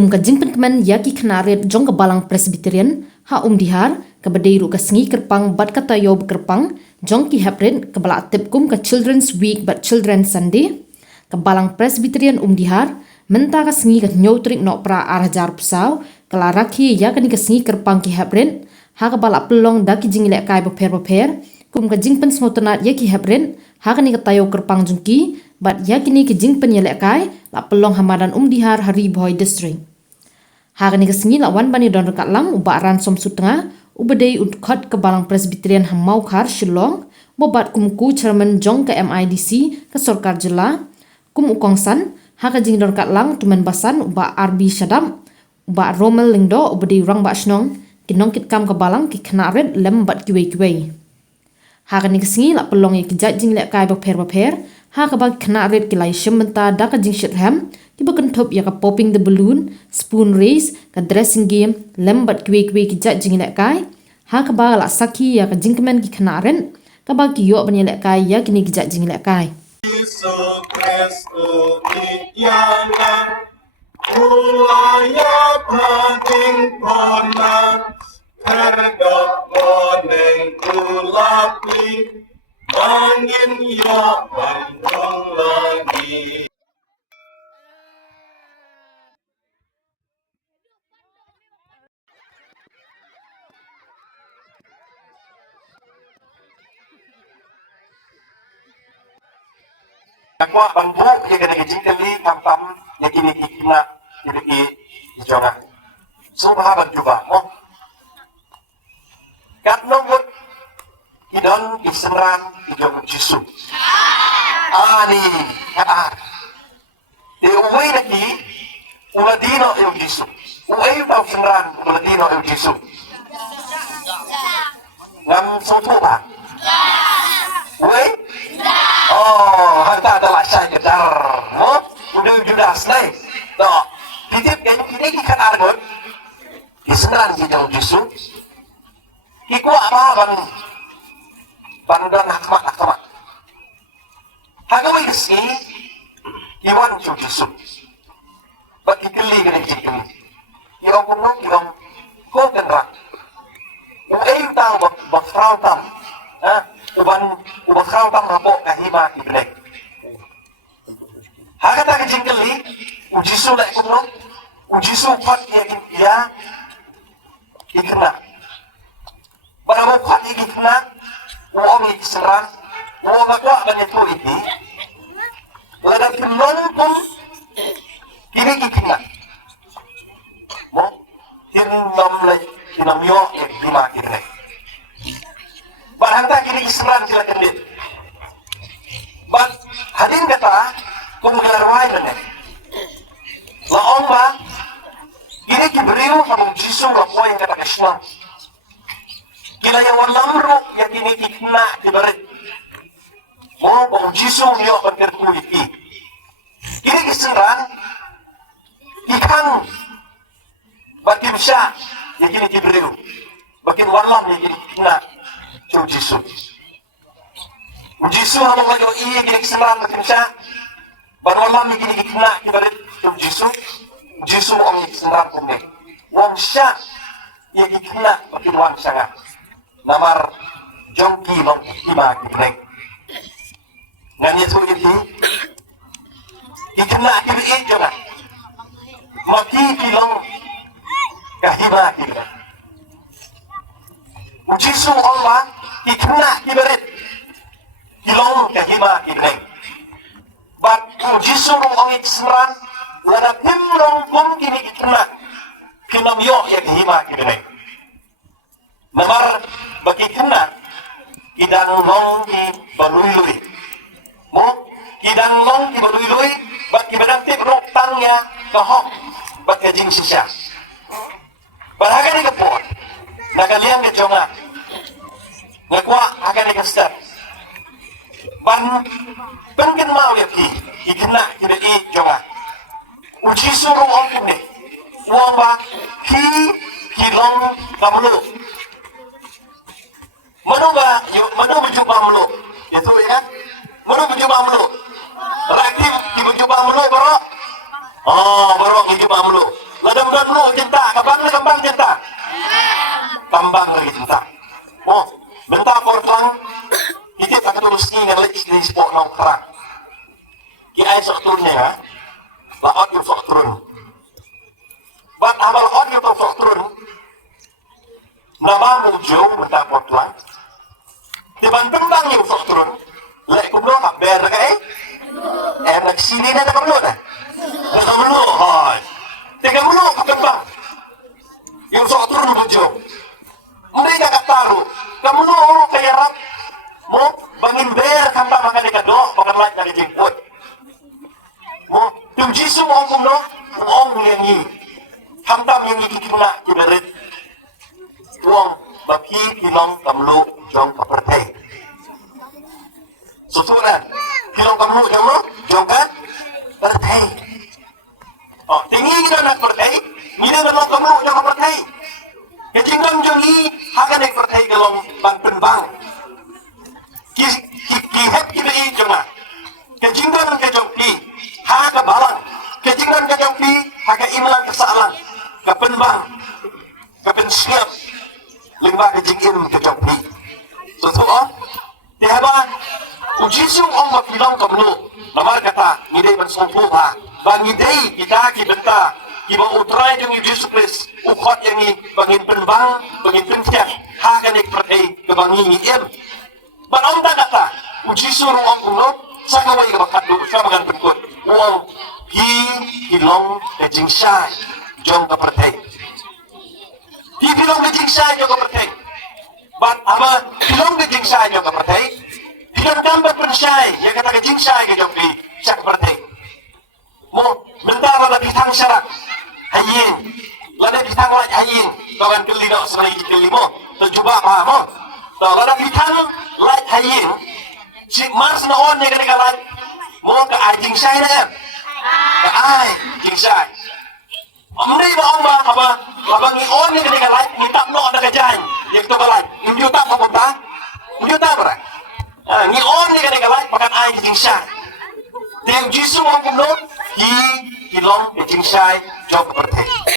Kajing penkemen yaki kenaret jong ke balang presbyterian ha dihar ke bedeiru ke sengi kerpang bat kata yo kerpang jong ki hapret ke balak tip kum ke children's week bat children's sunday ke balang presbyterian dihar menta ke sengi ke nyotrik nok pra arah jar pusau ke laraki ya ke ni ke sengi kerpang ki hapret ha ke balak pelong daki jingilek kai beper kum ke jing pen smotonat yaki hapret ha ke ni ke tayo kerpang jungki bat yaki ni ke jing pen yelek kai la pelong hamadan dihar hari boy district. Hari ni kesengi lawan bani don rekat lang ubak ran som sutengah ubedei udkot ke balang presbyterian hamau kar Shillong bobat kumku chairman jong ke MIDC ke Sorkar Jela kum ukongsan haka jing don rekat lang tumen basan ubak RB Shadam ubak Romel Lingdo ubedei rang bak shnong kinong kit kam ke balang ki kena red lem bat kiwei hari ni kesengi la pelong ye kejat jing lek kai beper haka bag kena red kilai shementa daka jing shitham Kiba kentop ya ka popping the balloon, spoon race, ka dressing game, lembat kwe ki jat jing lek kai. Ha ka ba la saki ya ka jingkemen ki kenaren, ka ba ki yo ban lek kai ya kini ki jat jing lek kai. Yesus Kristus dikiana, ulaya pating pona, tergak moneng ulapi, angin yo bandung lagi. Aku bambu ya kena kecil kali kampam ya kini kena kini jangan. Semua berjubah. Oh, kat nombor idon diseran idon Yesus. Ni Uwe lagi uladino yung Yesus. Uwe yung tau seran uladino yung Yesus. Ngam soto ba? Uwe? Oh, hanta adalah saya gedar. Oh, udah judas nih. Toh, titip ganyo kini kan argon. Disenan di jauh Yesus. Iku apa bang? Pandan nakmat. Hagawai kesi, iwan jauh Yesus. Bagi keli kena jikin. Iwan kumnok, iwan kau kenrak. Uang tahu bakal tam. Uban kau tam rapok kahima iblek. Hakata kejingkeli, ujisu lek kumno, ujisu kuat ya ikena. Barang kuat ikena, uang ikserang, uang kuat banyak tu ini. Ladang kilon pun kini ikena. Mo tinam lek tinam yo ikima iblek. Barang tak kini keseran sila kendit. But hadin kata kumugarway na laong ba kini kibriyo kamong Jisu rapo yung kata kasma. Kila yung walang ro ya kini kikna kibarit. Mo kamong Jisu niyo pagkertulit ki. Kini keseran ikan bakin siya ya kini kibriyo. Bakin walang ya kini kikna Jauh Yesus. Yesus hamong lagi iya gini keselan makin siya. Baru malam gini kena kibarit Jauh Yesus. Yesus om keselan kumne. Wong siya iya gini kena makin wang siya. Namar jongki long ima kibrek. Ngan Yesus ini kena kibrek juga. Maki kilong kahima kibrek. Yesus Allah kena kibarit kilong kahima kibrek. But Yesus orang Islam lada himrong pun kini kena kinamyo ya kahima kibrek. Namar bagi kena kidang long ki balului. Mo kidang long ki balului bagi berarti rok tangnya kahok bagi jing sisa. Berhaga ni kepot. Nakalian ke jonga ngakwa akan ikastar ban pengen mau ya ki ikena kira i jonga uji suruh om kene uang ba kilong kamulu manu berjumpa mulu itu ya manu berjumpa mulu lagi di berjumpa mulu baru berjumpa mulu Ladang lu cinta, kembang cinta. Kembang lagi cinta. Oh, bentar portlang. Kita tak terus ni yang lagi di sport nong kerang. Kita ai sok turunnya ha. Laot yung sok turun. Bat abal laot yung sok turun. Nama mujo bentar portlang. Tiban tembang yung sok turun. Lek kumlo tak ber eh. Sini na kumlo na. Kumlo, hoy. Tiga mulu kembang. Yung sok turun mujo. Hindi ka kataro. Kamulo kaya rap mo bangin ber kanta makan ikado pakai lain dari jemput. Mo tum jisu mo kumlo ong yang ni. Kanta yang ni kikina kiberit. Wong baki kilong kamlo jong kapertai. Susuran kilong kamlo jong kan pertai. Oh, tinggi kita nak pertai. Ini dalam kamlo jong kapertai. Kecinggang jong i hakan ek pertai kilong bang penbang. Ki hep ki be jong na. Kecinggang ke jong pi ha ka balang. Kecinggang ke jong pi ha ka imlan kesalahan. Ka penbang. Ka pensiap. Lingba kecingin ke jong pi. Susuan Tiaba, ujisung om makilang kamlo. Namar kata, ngidei bersompu ha. Bang ngidei kita kibenta, kiba utray yung Yesus Christ, ukot yang ni bangin penbang, bangin pentiak, hakan ik pertay kebangi ngiem. Ban om tak kata, ujisung om kumlo, sa kaway kabakado, sa magan penkut. Uang hilong kajing syay, jong kapertay. Hilong kajing syay, jong kapertay. But ama hilong kajing syay, jong kapertay. Hilong tambah pensyay, yang kata kajing syay, jong pi, syak kapertay. Mo bentar lada bitang syarak hayin lada bitang laj hayin kawan keli dak senai keli mo tercuba paham mo to lada bitang laj hayin si mars na on ne ka laj mo ka ajing sai na ka ai jing sai amri ba ong ba apa labang ni on ne ka laj ni tap no ada ka jan yang to ka laj ni tap mo ta ni tap ra ni on ne ka laj pakan ai jing sai Yang Jisu orang kumlo, hilong kecing syai jauh berteh.